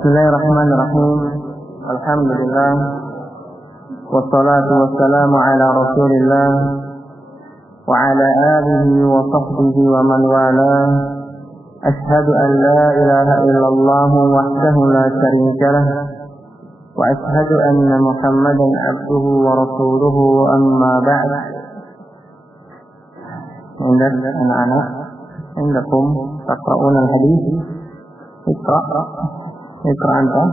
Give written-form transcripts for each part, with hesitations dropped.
Bismillahirrahmanirrahim. Alhamdulillah. Wassalatu wassalamu ala Rasulillah wa ala alihi wa sahbihi wa man wala. Ashhadu an la ilaha illallah wahdahu la syarika lah wa ashhadu anna Muhammadan abduhu wa rasuluhu, amma ba'd. Indah anak-anak, indakum taqra'una al-hadith. Iqra anta.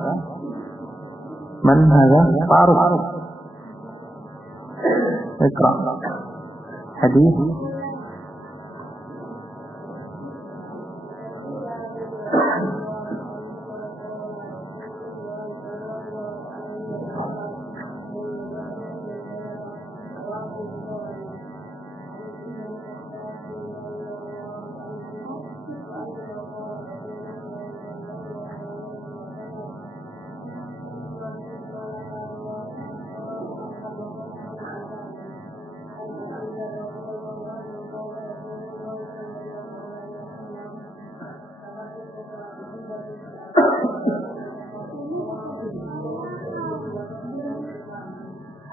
Man hadha? Faruq. Iqra. Hadith.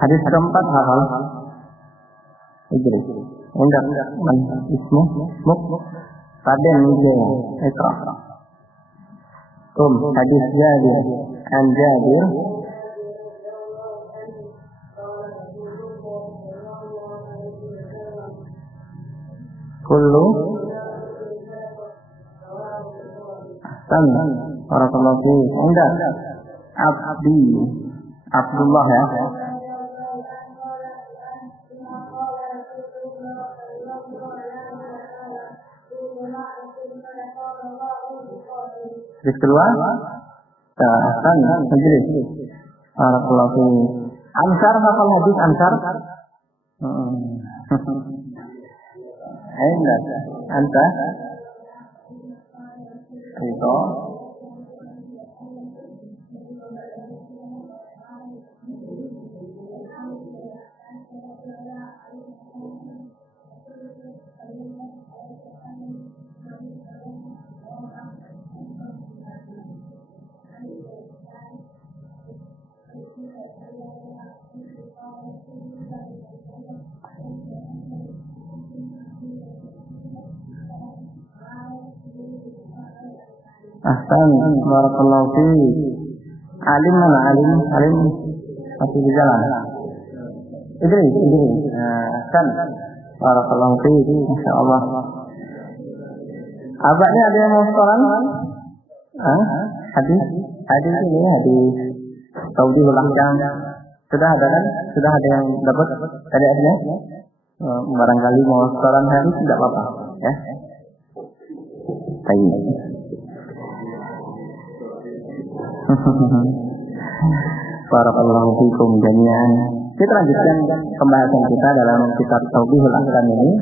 Hadis keempat hafal. Idris. Enggak. Ismu. Muk. Raden Wijaya. Iqra. Hadis Jabir. An Jabir. Kullu. Ahsan. Barakallahu fiik. Enggak. Abdi. Abdullah ya. Hadis kedua, Hasan Majlis. Barakallahu fiik. Ansar hafal hadis Ansar? Enggak. Anta? Itu. Ahsan, barakallahu fiik. Alim mana alim? Alim masih di jalan. Idris. Ahsan, barakallahu fiik. Insyaallah. Abaknya ada yang mau sekolah? Hadis ini hadis Saudi Ulahkam. Sudah ada kan? Sudah ada yang dapat adik-adiknya? Barangkali mau sekolah hadis tidak apa-apa, ya. Baik. Barakallahu fikum jami'an. Kita lanjutkan pembahasan kita dalam kitab Tauhidul Ahkam ini.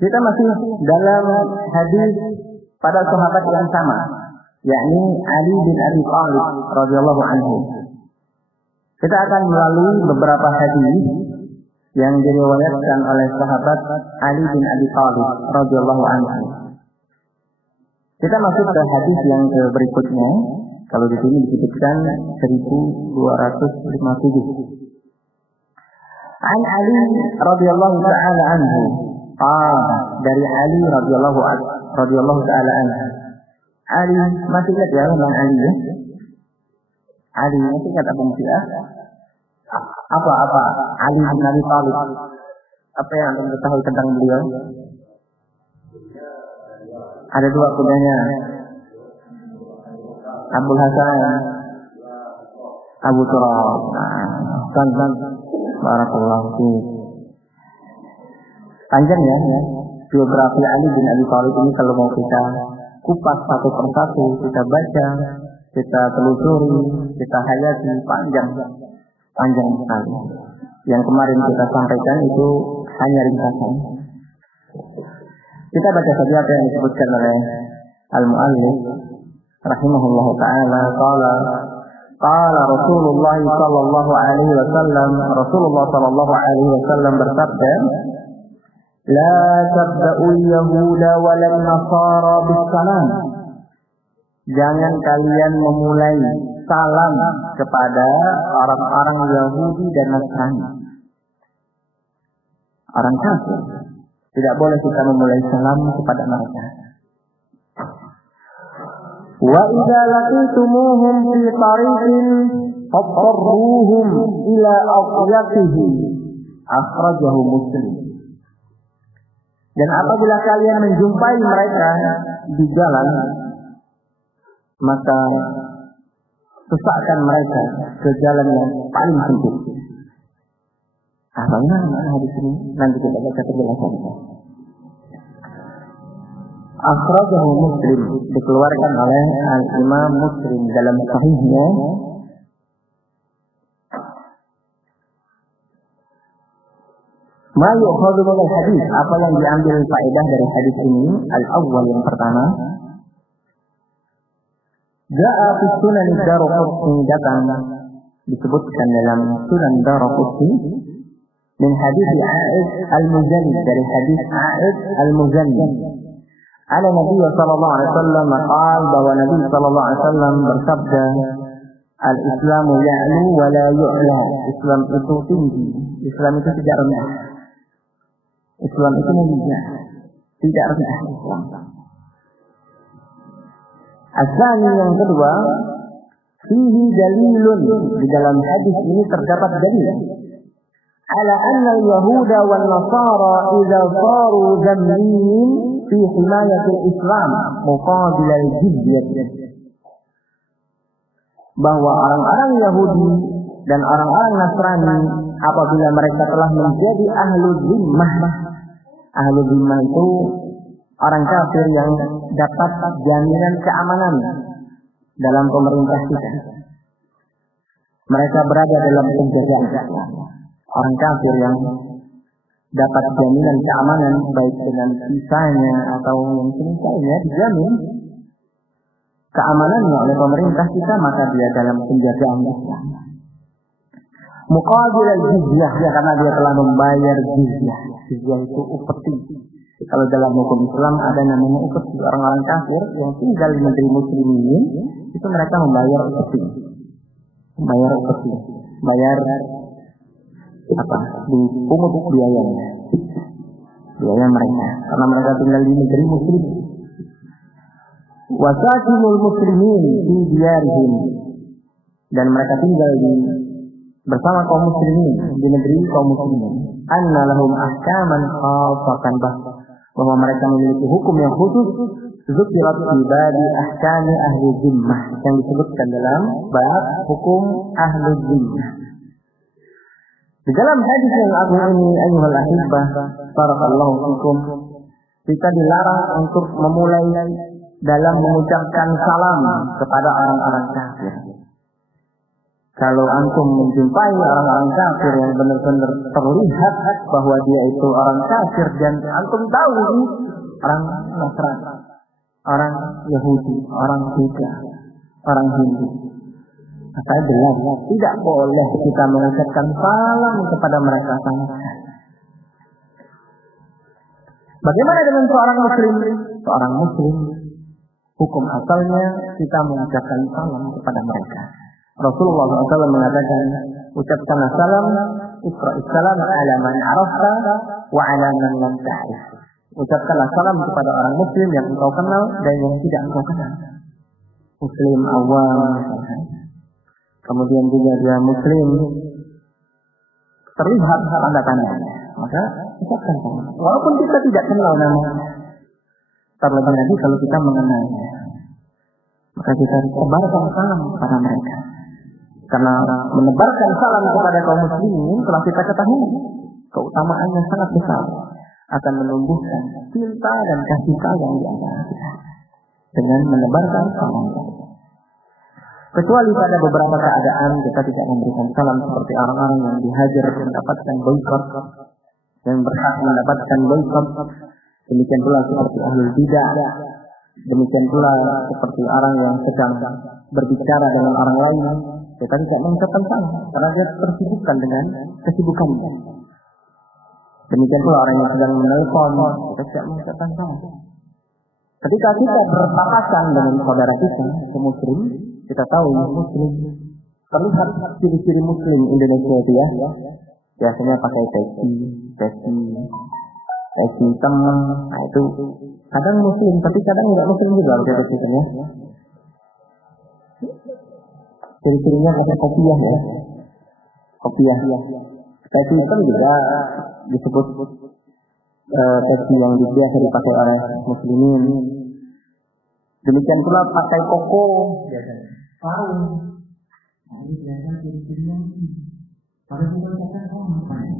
Kita masih dalam hadis pada sahabat yang sama, yakni Ali bin Abi Thalib radhiyallahu anhu. Kita akan melalui beberapa hadis yang diriwayatkan oleh sahabat Ali bin Abi Thalib radhiyallahu anhu. Kita masuk ke hadis yang berikutnya. Kalau di sini disebutkan 1257. An Ali radhiyallahu ta'ala anhu. Dari Ali radhiyallahu ta'ala anhu. Ali masih ingat ya dengan Ali ya? Ali masih ingat apa musiah? Apa Ali bin Abi Thalib? Apa yang anda ketahui tentang beliau? Ada dua kudanya. Abdul Hasan, Abu Turab. Kan. Barakallahu fiik. Panjang ya. Biografi Ali bin Abi Thalib ini kalau mau kita kupas satu persatu, kita baca, kita telusuri, kita hayati, panjang sekali. Yang kemarin kita sampaikan itu hanya ringkasan. Kita baca saja apa yang disebutkan oleh al-muallif rahimahullah ta'ala. Qala Rasulullah sallallahu alaihi wasallam bersabda, la tabda'u yahuda wal nasara bis salam jangan kalian memulai salam kepada orang-orang Yahudi dan Nasrani. Orang kafir. Tidak boleh kita memulai salam kepada mereka. Wa idza laqitumuhum fi tariqin fadarruhum ila adyaqihi. Akhrajahu Muslim. Dan apabila kalian menjumpai mereka di jalan, maka sesakkan mereka ke jalan yang paling sempit. Apa mana hadis ini? Nanti kita baca penjelasannya. Akhrajahu Muslim, dikeluarkan oleh Al-Imam Muslim dalam sahihnya. Ma yu'khadhu min al-hadis, apa yang diambil faedah dari hadis ini? Al-awwal, yang pertama, Ja'a fi Sunan Daraqutni, datang disebutkan dalam Sunan Daraqutni min hadis A'id al-Muzanni, dari hadis A'id al-Muzanni. Ala Nabi sallallahu alaihi wasallam qaal, bahwa Nabi sallallahu alaihi wasallam bersabda, al-Islamu ya'lu wa la yu'la. Islam itu tinggi, Islam itu tidak rendah. Islam itu mulia, tidak rendah Islam. Asal yang kedua, fihi dalilun, di dalam hadis ini terdapat dalil ala anna al-yahuda wal nasara idza saru dhammin fi himayati al-islam muqabil al-jizyah, bahwa orang-orang Yahudi dan orang-orang Nasrani apabila mereka telah menjadi ahlul zimmah. Ahlul zimmah itu orang kafir yang dapat jaminan keamanan dalam pemerintah kita. Mereka berada dalam penjagaan. Orang kafir yang dapat jaminan keamanan baik dengan visanya atau yang semisalnya, dijamin keamanannya oleh pemerintah kita, maka dia dalam penjagaan Islam. Muqabil al-jizyah, karena dia telah membayar jizyah. Jizyah itu upeti. Kalau dalam hukum Islam ada namanya upeti. Orang-orang kafir yang tinggal di negeri muslimin itu mereka membayar upeti. Membayar upeti. Bayar apa? Dipungut biayanya. Biaya mereka. Karena mereka tinggal di negeri muslim. Wasakinul muslimin fi diyarihim. Dan mereka tinggal bersama kaum muslimin di negeri kaum muslimin. Anna lahum ahkaman khasatan, bahwa mereka memiliki hukum yang khusus. Zukirat ibadi ahkami ahli zimmah, yang disebutkan dalam bab hukum ahli zimmah. Di dalam hadis yang agung ini, ayyuhal ahibbah, barakallahu fikum, kita dilarang untuk memulai dalam mengucapkan salam kepada orang-orang kafir. Kalau antum menjumpai orang-orang kafir yang benar-benar terlihat bahwa dia itu orang kafir dan antum tahu ini orang Nasrani, orang Yahudi, orang Buddha, orang Hindu, maka jelas tidak boleh kita mengucapkan salam kepada mereka sama sekali. Bagaimana dengan seorang muslim? Seorang muslim, hukum asalnya kita mengucapkan salam kepada mereka. Rasulullah SAW mengatakan, ucapkanlah salam, iqra'is salam ala man arafta wa ala man lam ta'rif. Ucapkanlah salam kepada orang muslim yang engkau kenal dan yang tidak engkau kenal. Muslim awam, kemudian juga dia muslim terlihat tanda-tandanya, maka ucapkan salam. Walaupun kita tidak kenal namanya, terlebih lagi kalau kita mengenalnya, maka kita tebarkan salam kepada mereka. Karena menebarkan salam kepada kaum muslimin telah kita ketahui keutamaannya sangat besar, akan menumbuhkan cinta dan kasih sayang di antara kita dengan menebarkan salam. Kecuali pada beberapa keadaan kita tidak memberikan salam, seperti orang-orang yang dihajar mendapatkan boikot, yang berhak mendapatkan boikot. Demikian pula seperti ahlul bidah, demikian pula seperti orang yang sedang berbicara dengan orang lain, kita tidak mengucapkan salam karena dia tersibukkan dengan kesibukannya. Demikian pula orang yang sedang menelpon, kita tidak mengucapkan salam. Ketika kita berpapasan dengan saudara kita, muslim, kita tahu muslim. Terlihat ciri-ciri muslim Indonesia itu ya. Biasanya pakai peci hitam, nah itu kadang muslim, tapi kadang nggak muslim juga ada ya. Ciri-cirinya pakai kopiah ya. Kopiah. Peci hitam juga disebut peci yang biasa dipakai oleh muslimin. Demikian pula pakai koko. Sarung. Nah, ini biasa ciri-cirinya. Pada kita katakan apa ya?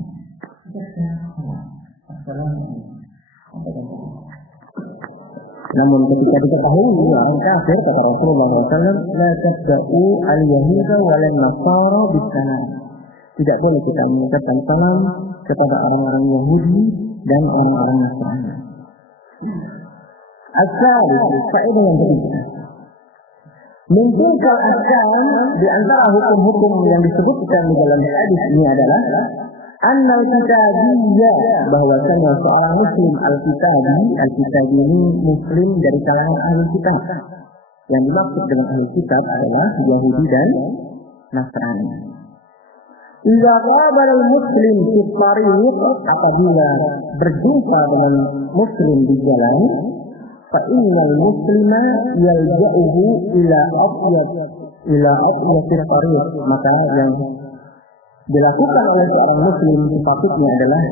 Namun ketika diketahui orang kafir, kata Rasulullah SAW, la tabda'u al-yahuda wal nasara bis-salam. Tidak boleh kita mengucapkan salam kepada orang-orang Yahudi dan orang-orang Nasrani. As-salih, faedah yang ketiga. Mungkin al-ahkam di antara hukum-hukum yang disebutkan di dalam hadis ini adalah annal kitabiyya, bahwasanya seorang muslim al-kitabi ini muslim dari kalangan ahli kitab. Yang dimaksud dengan ahli kitab adalah Yahudi dan Nasrani. Idza qabala al-muslim fi tariq, apabila berjumpa dengan muslim di jalan, fa innal muslima yalja'uhu ila atyab tariq, maka yang dilakukan oleh seorang muslim sepatutnya adalah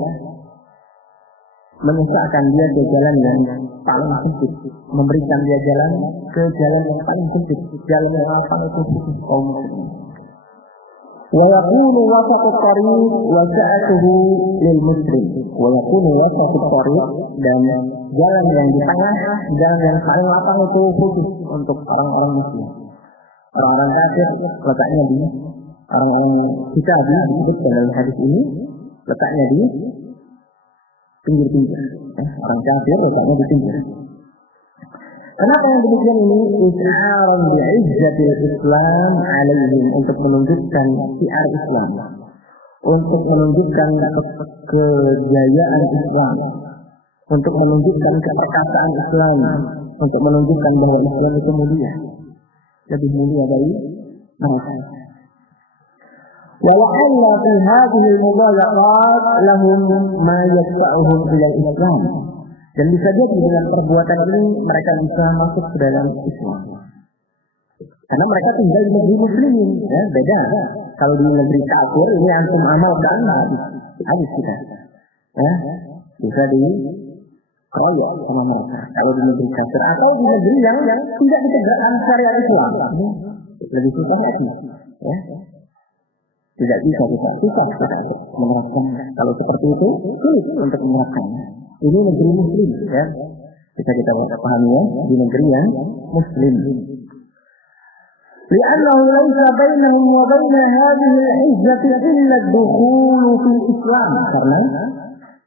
menyesatkan dia ke jalan yang paling sempit, memberikan dia jalan ke jalan yang paling sempit, jalan yang paling sempit kaum muslimin. Wa yakunu wasatut tariq wa sa'atuhu lil muslim. Wa yakunu wasatut tariq, dan jalan yang di tengah, jalan yang paling lapang itu khusus untuk orang-orang muslim. Orang-orang kafir letaknya di orang-orang kita disebut dalam hadis ini letaknya di pinggir-pinggir. Orang kafir letaknya di pinggir. Kenapa yang demikian ini? Isyaran bi'izzatil Islam alaihim, untuk menunjukkan syiar Islam, untuk menunjukkan kejayaan Islam, untuk menunjukkan keperkasaan Islam, untuk menunjukkan bahwa Islam itu mulia, lebih mulia dari mereka. Wala'alla fi hadhihi al-mudallaqat lahum ma yadfa'uhum ila al-Islam. Dan bisa jadi dengan perbuatan ini mereka bisa masuk ke dalam Islam. Karena mereka tinggal di negeri muslimin, ya, beda. Kalau di negeri kafir ini antum amal dan habis kita. Ya, bisa dikeroyok sama mereka. Kalau di negeri kafir atau di negeri yang tidak ditegakkan syariat Islam, lebih susah lagi. Ya. Tidak bisa kita menerapkan. Kalau seperti itu, sulit untuk menerapkan. Ini negeri muslim, ya. Kita pahami ya, di negeri yang muslim. Li'annahu laysa bainahum wa bain hadhihi al-'izzati illa ad-dukhul fi Islam. Karena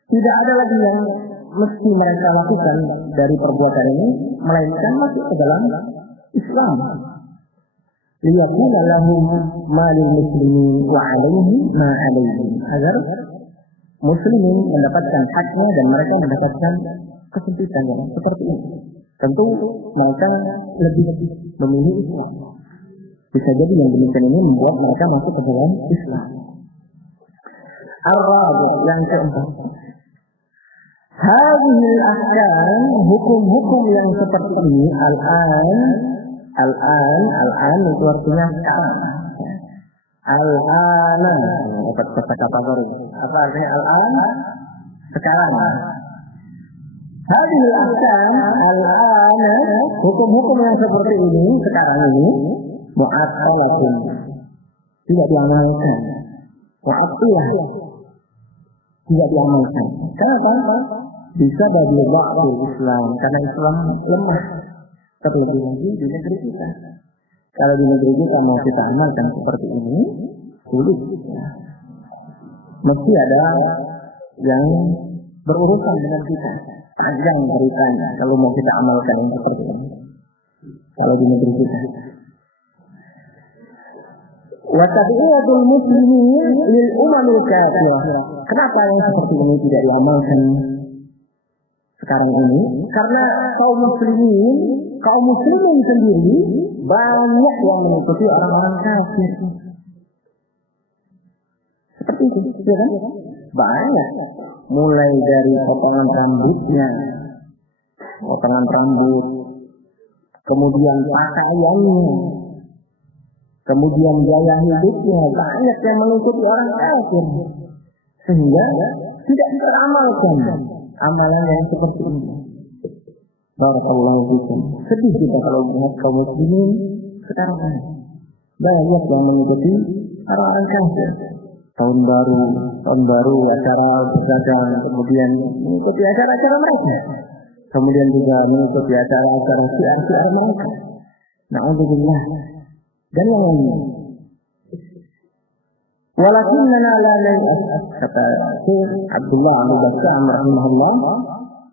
tidak ada lagi yang mesti mereka lakukan dari perbuatan ini melainkan masuk ke dalam Islam. Liyakuna lahum ma lil muslimin wa 'alayhi ma 'alayhim, agar muslimin mendapatkan haknya dan mereka mendapatkan kesempitan yang seperti ini. Tentu mereka lebih memilih Islam. Bisa jadi yang demikian ini membuat mereka masuk ke dalam Islam. Ar-rabi', yang keempat. Hadhihi al-ahkam, hukum-hukum yang seperti ini, al-an itu artinya sekarang. Al-ana, dapat kata-kata baru. Apa artinya al-an? Sekarang. Hadhihi al-ahkam, al-ana, hukum-hukum yang seperti ini sekarang ini mu'attalatun, tidak diamalkan. Mu'attilah, tidak diamalkan. Kenapa? Bisa bagi dha'ful Islam, karena Islam lemah. Terlebih lagi di negeri kita. Kalau di negeri kita mau kita amalkan seperti ini, sulit. Mesti ada yang berurusan dengan kita. Panjang ceritanya kalau mau kita amalkan yang seperti ini. Kalau di negeri kita. Wa tabi'atul muslimin lil umamil kafirah. Kenapa yang seperti ini tidak diamalkan sekarang ini, karena kaum muslimin sendiri banyak yang mengikuti orang-orang kafir. Seperti itu, ya kan? Banyak. Mulai dari potongan rambutnya, kemudian pakaiannya, kemudian gaya hidupnya, banyak yang mengikuti orang kafir. Sehingga tidak teramalkan amalan yang seperti ini. Barakallahu fikum. Sedih kita kalau melihat kaum muslimin sekarang ini. Banyak yang mengikuti orang-orang kafir. Tahun baru, acara berdagang, kemudian mengikuti acara-acara mereka. Kemudian juga mengikuti acara-acara syiar-syiar mereka. Na'udzubillah. Dan yang lainnya. Walakinnana la nay'as, kata Syekh Abdullah Al-Bassam rahimahullah,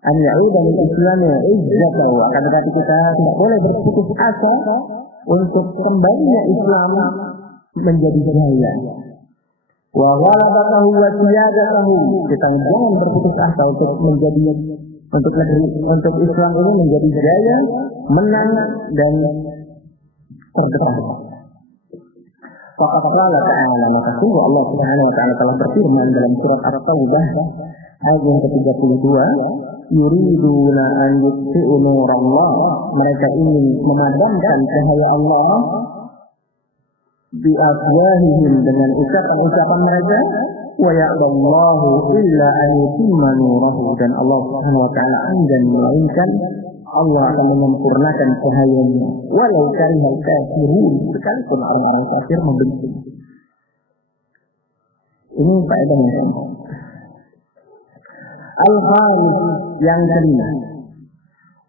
an ya'uda lil Islam izzatahu. Akan tetapi kita tidak boleh berputus asa untuk kembalinya Islam menjadi jaya. Wa ghalabatahu wa siyadatahu. Kita jangan berputus asa untuk Islam ini menjadi jaya, menang dan terdepan. Faqad qala ta'ala, maka sungguh Allah Subhanahu wa taala telah berfirman dalam surat At-Taubah ayat yang ke-32, yuriduna an yutfi'u nurallah, mereka ingin memadamkan cahaya Allah bi afwahihim, dengan ucapan-ucapan mereka, wa ya'allahu illa an yutimma nurahu, dan Allah Subhanahu wa taala enggan melainkan Allah akan menyempurnakan cahayanya, walau karihal kafirun, sekalipun orang-orang kafir membenci. Ini faedah yang sama. Al-Khamis, yang kelima.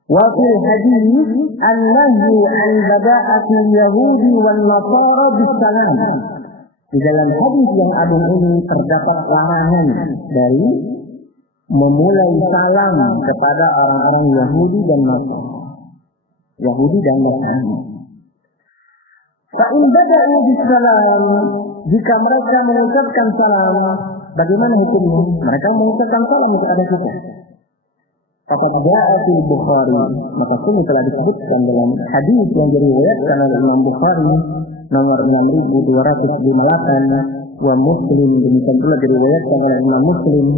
Wa fil hadis an-nahyu an bada'atil yahudi wal nasara bis-salam. Di dalam hadis yang agung ini terdapat larangan dari memulai salam kepada orang-orang Yahudi dan Nasrani. Fa in bada'u bis-salam, jika mereka mengucapkan salam, bagaimana hukumnya? Mereka mengucapkan salam kepada kita. Faqad ja'a fil Bukhari, maka sungguh telah disebutkan dalam hadis yang diriwayatkan oleh Imam Bukhari nomor 6258, wa Muslim, demikian pula diriwayatkan oleh Imam Muslim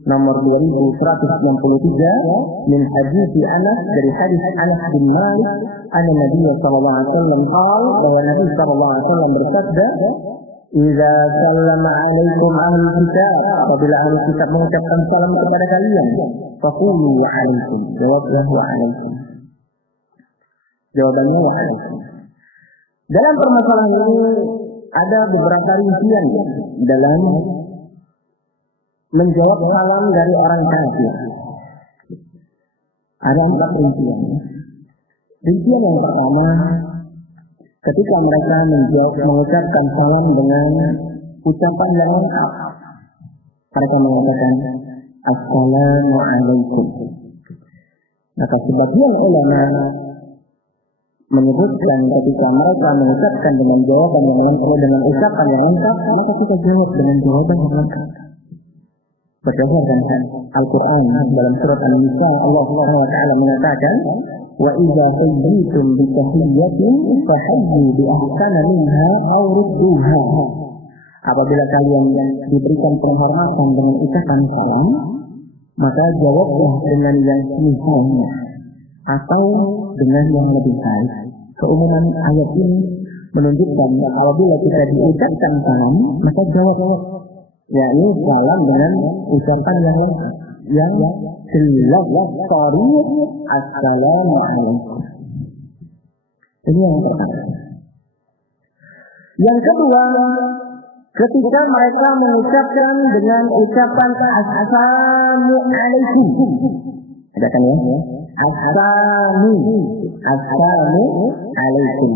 nomor 2163 min hadis Anas, dari hadis Anas bin Malik, anna Nabi sallallahu alaihi wasallam qala, bahwa Nabi sallallahu alaihi wasallam bersabda, idza sallama alaikum ahli kitab, apabila ahli kitab mengucapkan salam kepada kalian, faqulu wa alaikum, jawablah wa alaikum. Jawabannya wa alaikum. Dalam permasalahan ini ada beberapa rincian dalam menjawab salam dari orang kafir. Ada 4 rincian. Rincian yang pertama, ketika mereka mengucapkan salam dengan ucapan yang lengkap, mereka mengatakan Assalamualaikum. Maka sebagian ulama menyebutkan ketika mereka mengucapkan dengan jawaban yang lengkap, dengan ucapan yang lengkap, maka kita jawab dengan jawaban yang lengkap. Berdasarkan Al-Quran dalam surat An-Nisa, Allah Subhanahu wa taala mengatakan, wa idza hayyitum bi tahiyyatin fahayyu bi ahsana minha aw rudduha. Apabila kalian diberikan penghormatan dengan ucapan salam, maka jawablah dengan yang semisalnya atau dengan yang lebih baik. Keumuman ayat ini menunjukkan apabila kita diucapkan salam, maka jawab, yakni salam dengan ucapan yang jelas, sharih, assalamualaikum. Ini yang pertama. Yang kedua, ketika mereka mengucapkan dengan ucapan assalamualaikum, ada kan ya? Assalamualaikum.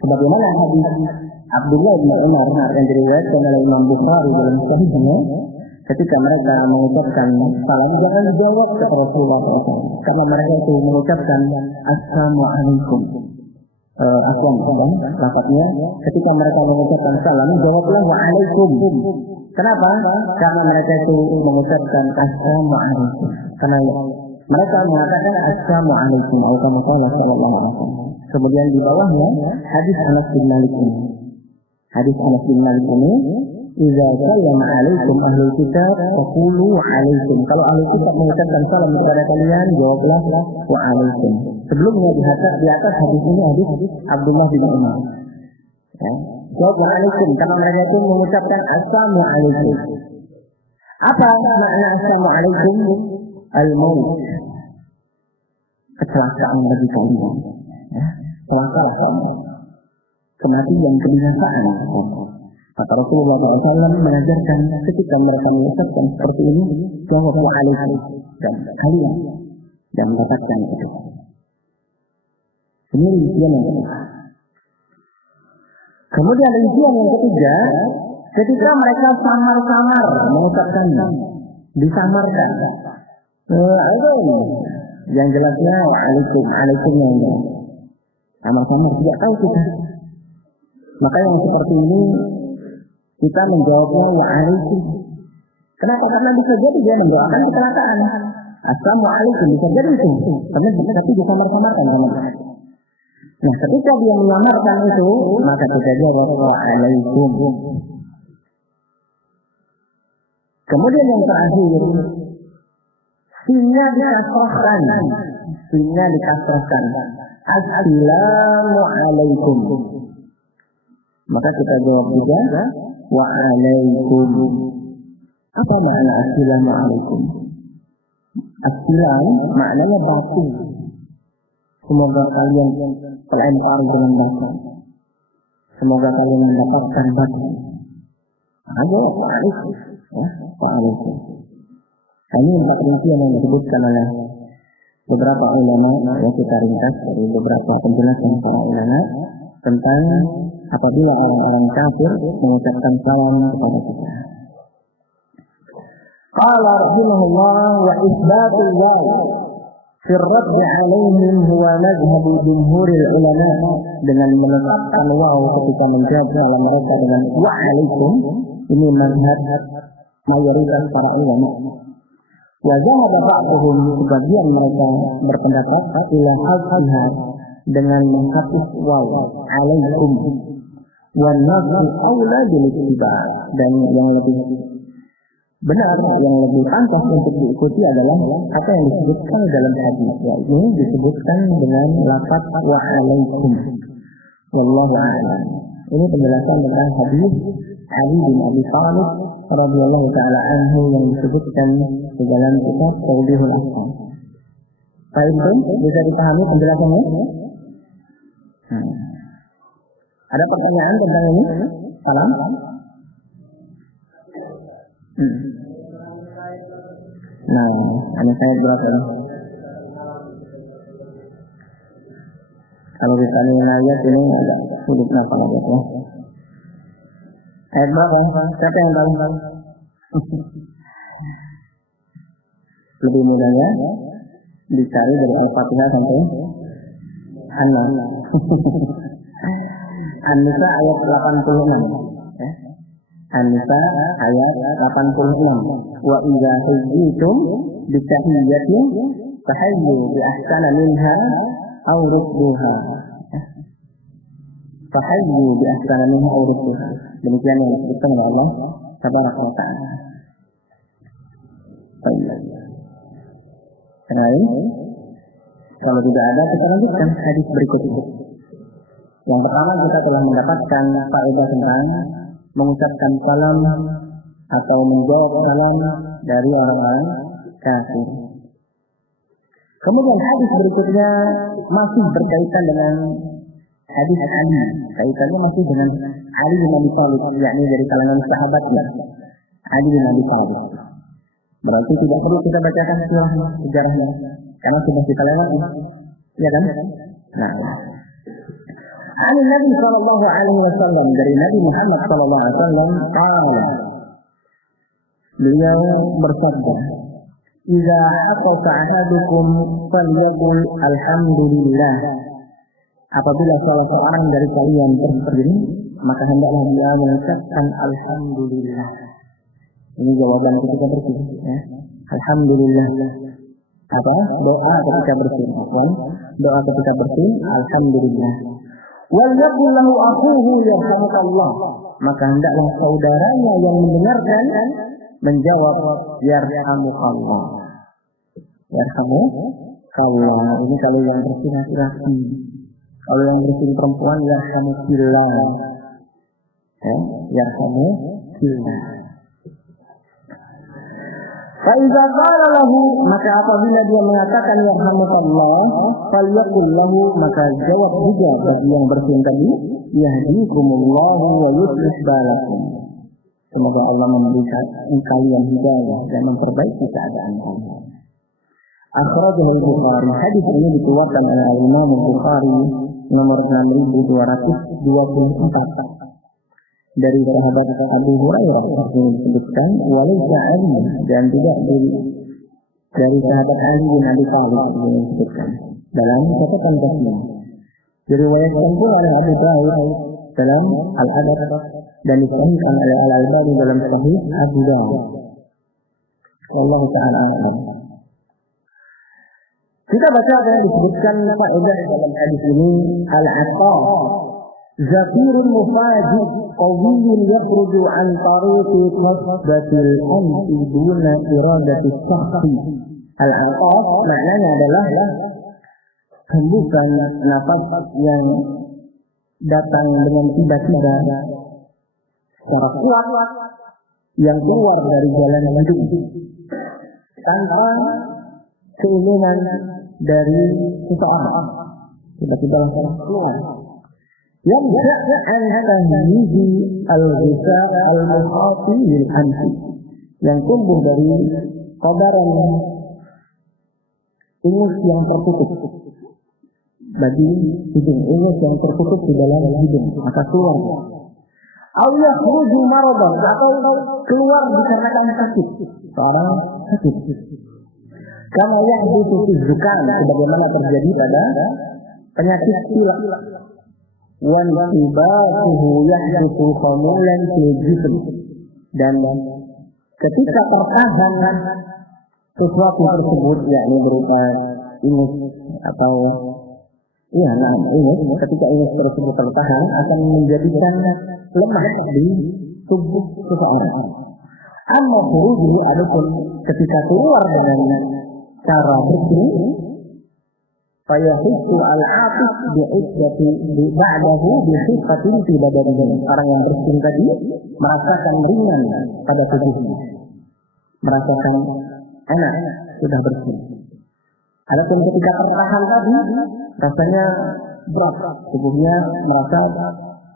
Sebagaimana hadis Abdullah bin Umar yang diriwayatkan oleh Imam Bukhari dalam Sahihnya, ketika mereka mengucapkan salam, jangan dijawab ke Rasulullah SAW, karena mereka itu mengucapkan Assalamualaikum. Lafadznya, ketika mereka mengucapkan salam, jawablah wa'alaikum. Kenapa? Karena mereka itu mengucapkan Assalamualaikum. Karena mereka mengatakan assalamualaikum warahmatullahi wabarakatuh. Kemudian di bawahnya hadis Anas bin Malik ini. Hadis Anas bin Malik ini, "Idza sallama 'alaikum ahlul kitab faqulu 'alaikum." Kalau ahlul kitab mengucapkan salam kepada kalian, jawablah wa 'alaikum. Sebelumnya di atas hadis ini hadis Abdullah bin Umar. Ya. Jawab wa 'alaikum karena mereka itu mengucapkan assalamu alaikum. Apa makna assalamu alaikum? Al-maut. Kecelakaan bagi kalian. Ya. Celakalah kamu. Kematian, kebinasaan. Maka Rasulullah SAW mengajarkan ketika mereka mengucapkan seperti ini, jawab wa 'alaikum dan kalian yang mendapatkan itu. Ini rincian yang kedua. Kemudian rincian yang ketiga, ketika mereka samar-samar mengucapkannya, disamarkan. Yang jelasnya wa'alaikum, alaikum yang jelas. Samar-samar tidak tahu kita. Maka yang seperti ini kita menjawabnya wa'alaikum. Kenapa? Karena bisa jadi dia mendoakan kecelakaan. Assalamualaikum bisa jadi itu. Tapi disamar-samarkan sama. Nah, ketika dia menyamarkan itu, maka kita jawab wa'alaikum. Kemudian yang terakhir, sinnya dikasrahkan. Sinnya dikasrahkan. Assalamualaikum. Maka kita jawab juga wa'alaikum. Apa makna assalamualaikum? Assalam maknanya batu. Semoga kalian terlempar dengan batu. Semoga kalian mendapatkan batu. Ada wa'alaikum. Wa'alaikum. Ini 4 rincian yang disebutkan oleh beberapa ulama, yang kita ringkas dari beberapa penjelasan para ulama tentang apabila orang-orang kafir mengucapkan salam kepada kita. Qala rahimahullah wa isbatul waw fi ar-radd 'alaihim huwa madhhab jumhuril ulama, dengan menetapkan waw ketika menjawab salam mereka dengan wa 'alaikum, ini mazhab mayoritas para ulama. Wa zahaba ba'dhum, sebagian mereka berpendapat ila hadhiha, dengan menghapus waw 'alaikum. Wa nasu aula bil ittiba, dan yang lebih benar, yang lebih pantas untuk diikuti adalah apa yang disebutkan dalam hadis, yaitu disebutkan dengan lafaz wa 'alaikum. Wallahu a'lam. Ini penjelasan tentang hadis Ali bin Abi Thalib radhiyallahu taala anhu yang disebutkan di dalam kitab Tawdihul Ahkam. Baik, bisa dipahami penjelasannya? Ada pertanyaan tentang ini? Salam? Nah, ini saya berapa ini? Kalau ditanya ayat ini agak sulit nafal ya. Ayat berapa? Siapa yang tahu? Lebih mudahnya dicari dari Al-Fatihah sampai An-Nas. An-Nisa ayat 86. An-Nisa ayat 86. Wa idza hayyitum bi tahiyyatin fahayyu bi ahsana minha aw rudduha. Fahayyu bi ahsana minha aw rudduha. Demikian yang disebutkan oleh Allah Tabaraka wa Ta'ala. Baik. Lain, kalau tidak ada kita lanjutkan hadis berikut itu. Yang pertama kita telah mendapatkan faedah tentang mengucapkan salam atau menjawab salam dari orang-orang kafir. Kemudian hadis berikutnya masih berkaitan dengan hadis Ali. Kaitannya masih dengan Ali bin Abi Thalib, yakni dari kalangan sahabatnya Ali bin Abi Thalib. Berarti tidak perlu kita bacakan sejarahnya, karena sudah kita lewati, ya kan? Nah, Ali Nabi Sallallahu Alaihi Wasallam, dari Nabi Muhammad Sallallahu Alaihi Wasallam, beliau bersabda, "Jika haqqaqa ahadukum falyaqul alhamdulillah." Apabila salah seorang dari kalian berdiri, maka hendaklah dia mengucapkan alhamdulillah. Ini jawaban ketika berdiri. Ya. Alhamdulillah. apa? Doa ketika bersin. Doa ketika bersin, alhamdulillah. Wal yaqul lahu akhuhu yarhamukallah. Maka hendaklah saudaranya yang mendengarkan menjawab yarhamukallah. Yarhamukallah. Ini kalau yang bersin laki-laki. Kalau yang bersin perempuan yarhamukillah. Yarhamukillah. Faiza qala lahu, maka apabila dia mengatakan yarhamukallah, falyaqul lahu, maka jawab juga bagi yang bersin tadi, yahdikumullahu wa yuslih balakum. Semoga Allah memberikan kalian hidayah dan memperbaiki keadaan kalian. Akhrajahu al-Bukhari. Hadis ini dikeluarkan oleh Imam Al-Bukhari nomor 6224. Dari sahabat Abu Hurairah disebutkan walaysa Ali, dan tidak dari sahabat Ali bin Abi Thalib disebutkan dalam catatan Muslim. Diriwayatkan pula oleh Abu Dawud dalam Al-Adab dan disahihkan oleh Al-Albani dalam Sahih Abu Dawud. Wallahu ta'ala a'lam. Kita baca apa yang disebutkan faedah dalam hadis ini. Al-Ata Zakirun mufajid qawiyun yakhruju an tariqi kasbatil anfi duna iradati sahfi. Al-Ata maknanya adalah hembusan nafas yang datang dengan tiba-tiba secara kuat yang keluar dari jalan hidup tanpa keinginan dari seseorang, tiba-tiba langsung keluar. Yang an tahmihi al-ghisa al-mukhati lil anfi, yang tumbuh dari kobaran ingus yang tertutup bagi hidung, ingus yang tertutup di dalam hidung, maka keluar. Aw yakhruju maradan, atau keluar dikarenakan sakit, seorang sakit. Karena yahditsu fi zukan, sebagaimana terjadi pada penyakit pilek. Wan ibatuhu yahditsu khamulan fil jism, dan ketika tertahan sesuatu tersebut, yakni berupa ingus atau ingus, ketika ingus tersebut tertahan akan menjadikan lemah di tubuh seseorang. Amma khurujuhu, adapun ketika keluar dengan cara bersih, fayahissu al-atif bi'iddati ba'dahu bihifatin fi badanihi. Orang yang bersih tadi merasakan ringan pada tubuhnya, merasakan enak, sudah bersih. Adapun ketika tertahan tadi, rasanya berat, tubuhnya merasa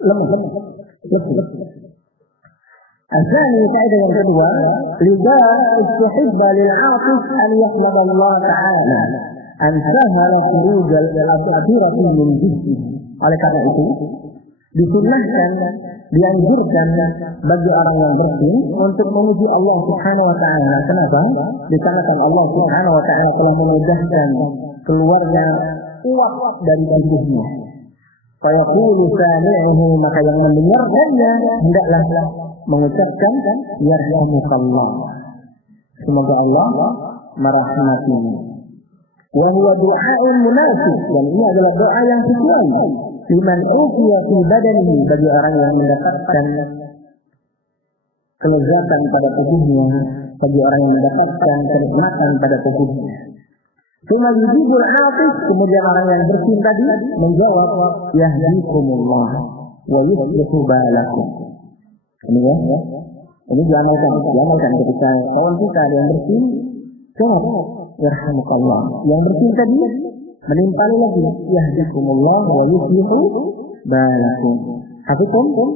lemah. Asani, kaidah yang kedua, lidha istihibba lil-atif an yahmad Allah Ta'ala an sahala khurujal al-abdirati min jismi. Oleh karena itu, disunnahkan, dianjurkan bagi orang yang bersih untuk memuji Allah Subhanahu wa Ta'ala. Kenapa? Dikarenakan Allah Subhanahu wa Ta'ala telah memudahkan keluarnya uap dari tubuhnya. Fayaqulu sami'uhu, maka yang mendengarkannya hendaklah mengucapkan yarhamukallah, semoga Allah merahmatimu. Wa huwa du'a'un munasib, dan ini adalah doa yang sesuai liman ufiya fi badanihi, bagi orang yang mendapatkan kelezatan pada tubuhnya, bagi orang yang mendapatkan kenikmatan pada tubuhnya. Cuma yujibul atif, kemudian orang yang bersih tadi menjawab yahdikumullah wa yuslihu balakum. Ini ya, ini diamalkan ketika kawan kita ada yang bersih, jawab yarhamukallah. Yang bersih tadi menimpali lagi yahdikumullah wa yuslihu balakum. Hafikum?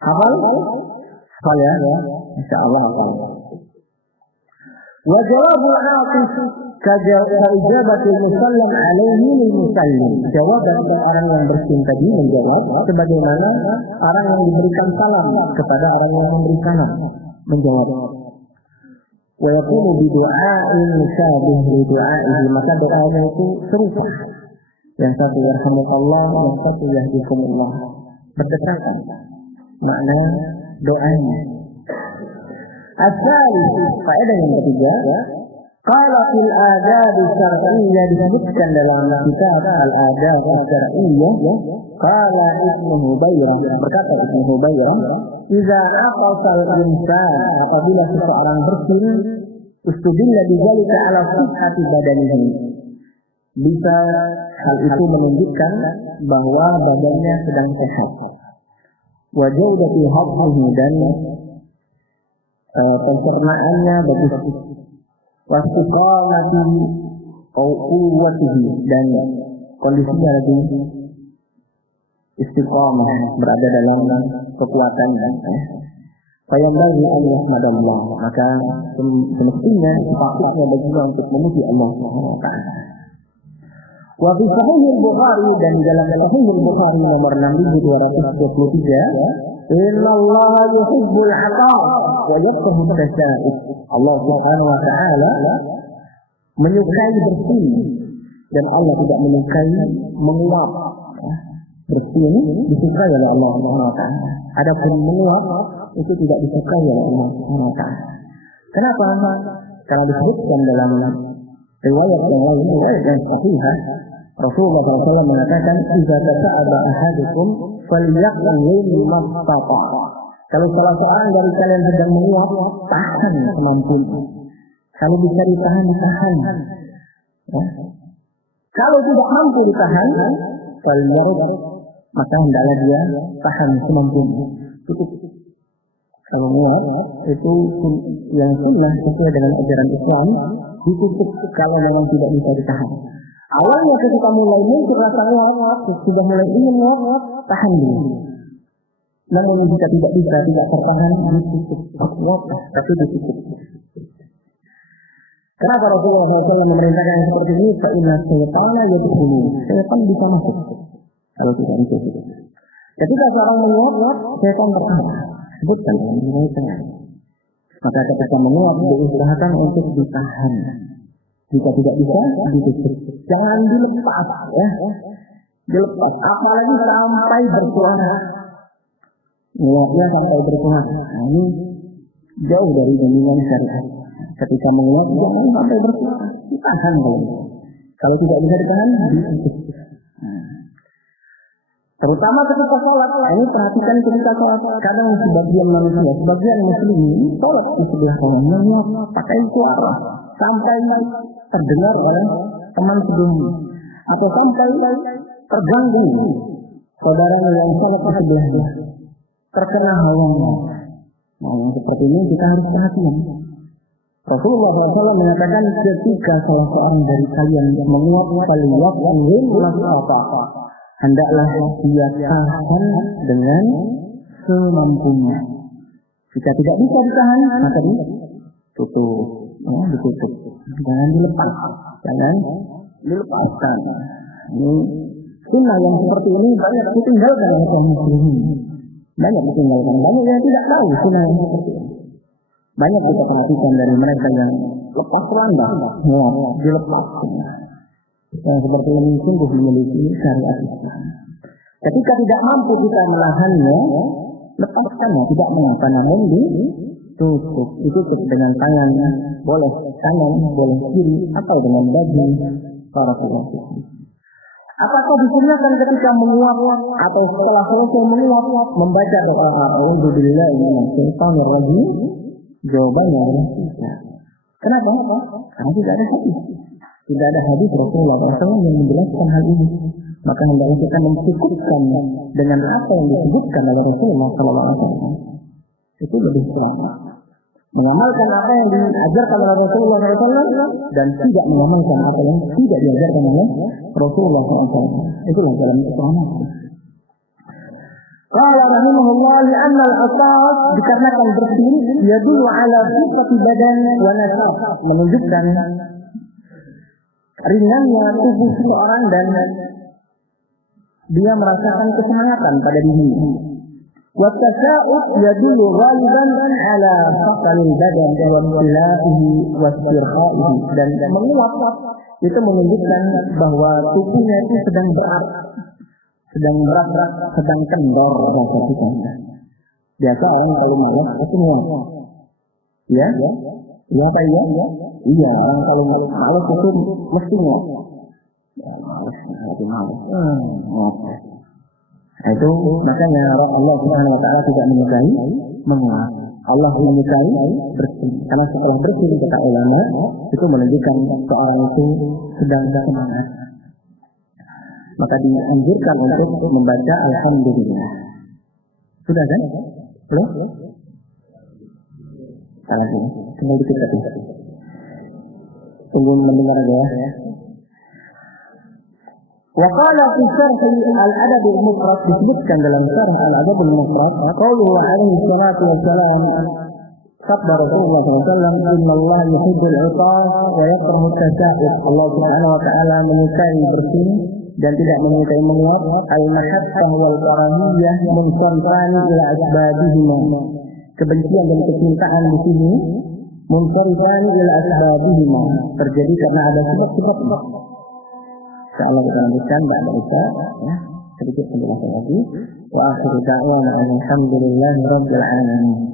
Hafal ya, insyaallah hafal. Wa jawabul atif ka'ijabati musallam alaihi lil musallim. Jawab dari orang yang bersih tadi menjawab sebagaimana orang yang diberikan salam kepada orang yang memberi salam menjawab. Wa yakunu bi du'a'in musyabih li du'a'ihi, maka doanya itu serupa. Yang satu yarhamukallah, yang satu yahdikumullah, berdekatan makna doanya. Asal faedah yang ketiga, Qala fil adab syar'iyyah, disebutkan dalam kitab al-adab syar'iyyah, qala Ibnu Hubairah, berkata Ibnu Hubairah, "Idza aqasal insan," apabila seseorang bersin, istudilla bidzalika ala sihhati badanihi. Bisa hal itu menunjukkan bahwa badannya sedang sehat. Wa jaudati hadhihi, dan pencernaannya bagus. Wa istiqamati quwwatihi, dan kondisinya lagi istiqamah, berada dalam kekuatannya. Fayambaghi an yahmadallah, maka semestinya sepatutnya baginya untuk memuji Allah Subhanahu wa taala. Wa fi Sahih Al-Bukhari, dan dalam Sahih Al-Bukhari nomor 6223, "Innallaha yuhibbul 'ata wa yakrahu at-tasa'ub." Allah Subhanahu wa taala menyukai bersih, dan Allah tidak menyukai menguap. Bersih disukai oleh Allah Subhanahu wa taala. Adapun menguap itu tidak disukai oleh Allah Subhanahu wa taala. Kenapa? Karena disebutkan dalam riwayat yang lain, riwayat yang sahih, Rasulullah SAW mengatakan, "Idza tasa'aba ahadukum falyaqul mastata." Kalau salah seorang dari kalian sedang menguap, tahan semampunya. Kalau bisa ditahan, ditahan. Ya. Kalau tidak mampu ditahan, falyarud, maka hendaklah dia tahan semampunya. Cukup. Kalau menguap itu yang sunnah sesuai dengan ajaran Islam, ditutup kalau memang tidak bisa ditahan. Awalnya ketika mulai muncul rasa nguap, sudah mulai ingin nguap, tahan dulu. Namun jika tidak bisa, tidak tertahan, ditutup. Nguap, tapi ditutup. Kenapa Rasulullah SAW memerintahkan yang seperti ini? Fa'inna syaitan yadkhulu. Syaitan bisa masuk kalau tidak ditutup. Ketika seorang menguap, syaitan tertahan. Sebutkan dalam riwayat tengah. Maka ketika menguap, diusahakan untuk ditahan. Jika tidak bisa, ditutup. Jangan dilepas, ya. Dilepas, apalagi sampai bersuara. Menguapnya sampai bersuara. Nah, ini jauh dari bimbingan syariat. Ketika menguap, jangan sampai bersuara. Ditahan kalau. Kalau tidak bisa ditahan, ditutup. Terutama ketika sholat. Ini perhatikan ketika sholat. Kadang sebagian manusia, sebagian muslimin sholat di sebelah kanan, menguap pakai suara sampai terdengar oleh teman sebelumnya, atau sampai terganggu saudara yang sholat di sebelahnya, terkena hawanya. Nah, yang seperti ini kita harus perhatikan. Rasulullah SAW mengatakan, ketika salah seorang dari kalian menguap, hendaklah dia tahan dengan semampunya. Jika tidak bisa ditahan, maka ditutup. Ya, ditutup. Jangan dilepas. Jangan dilepaskan. Ini sunnah yang seperti ini banyak ditinggalkan oleh kaum muslimin. Banyak ditinggalkan. Banyak yang tidak tahu sunnah yang seperti ini. Banyak kita perhatikan dari mereka yang lepas landas, ya, dilepas. Yang seperti ini sungguh memiliki syariat Islam. Ketika tidak mampu kita menahannya, lepaskannya, tidak mengapa, namun ditutup. Ditutup dengan tangan, boleh kanan, boleh kiri, atau dengan baju para pelaku. Apakah disunahkan ketika menguap atau setelah selesai menguap membaca doa A'udzubillahi minasyaitonir rajim? Jawabannya adalah tidak. Kenapa? Karena tidak ada hadis. Tidak ada hadis Rasulullah SAW yang menjelaskan hal ini. Maka hendaknya kita mencukupkan dengan apa yang disebutkan oleh Rasulullah SAW. Itu lebih selamat. Mengamalkan apa yang diajarkan oleh Rasulullah SAW dan tidak mengamalkan apa yang tidak diajarkan oleh Rasulullah SAW. Itulah jalan keselamatan. Qala rahimahullah, li'anna al-asas, dikarenakan bersih, yadullu ala sifati badan wa nasab, menunjukkan ringannya tubuh seseorang dan dia merasakan kesemangatan pada dirinya. Wa tasa'ub yadullu ghaliban ala fasalil badan wa imtilaihi wa istirkhaihi, dan menguap itu menunjukkan bahwa tubuhnya itu sedang berat, sedang kendor rasa kita. Biasa orang kalau malas itu nguap. Ya? Iya apa iya? Iya, orang kalau malas itu mestinya. Ya, malas, lagi malas. Itu makanya Allah Subhanahu wa taala tidak menyukai mengulas. Allah menyukai bersih. Karena setelah bersih kata ulama itu menunjukkan seorang itu sedang semangat. Maka dianjurkan untuk membaca alhamdulillah. Sudah kan? Belum? Salah ini. Tinggal dikit tadi. Tunggu mendengar aja ya. وقال في شرح الأدب المفرد disebutkan dalam syarah al-adab al-mufrad qauluhu alaihi salatu wassalam sabda Rasulullah SAW inna Allah yuhibbul 'iqab wa yakrahu at-tasa'ub. Allah Subhanahu wa taala menyukai bersih dan tidak menyukai menguap. Al-mahabbah wal karahiyah munsarifani ila asbabihima. Kebencian dan kecintaan di sini munsarifani ila asbabihima, terjadi karena ada sebab-sebabnya. Insyaallah kita lanjutkan ba'da isya ya. Sedikit penjelasan lagi. Wa akhiru da'wana alhamdulillahi rabbil alamin.